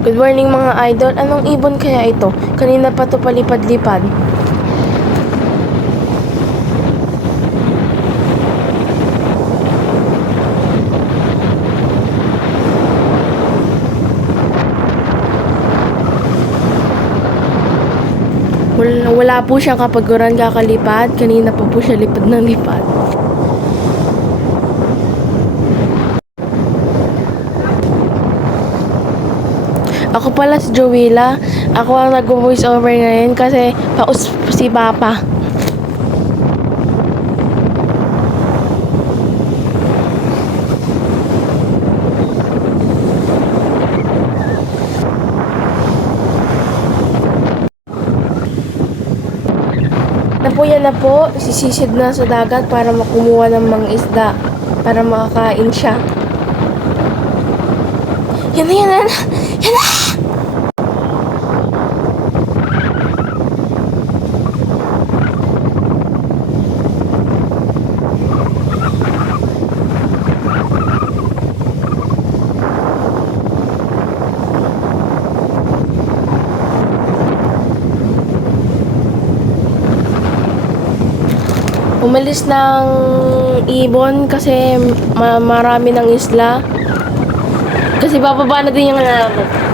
Good morning mga idol. Anong ibon kaya ito? Kanina pa to palipad-lipad. Wala, wala po siyang kapaguran kakalipad. Kanina pa po siya lipad ng lipad. Ako pala si Joella. Ako ang nag-voice over ngayon kasi paus si Papa. Na po yan na po, sisisid na sa dagat para makumuha ng mga isda. Para makakain siya. Yan na, yan na! Umalis ng ibon kasi ma- marami ng isla. Kasi bababa na din yung lalabot.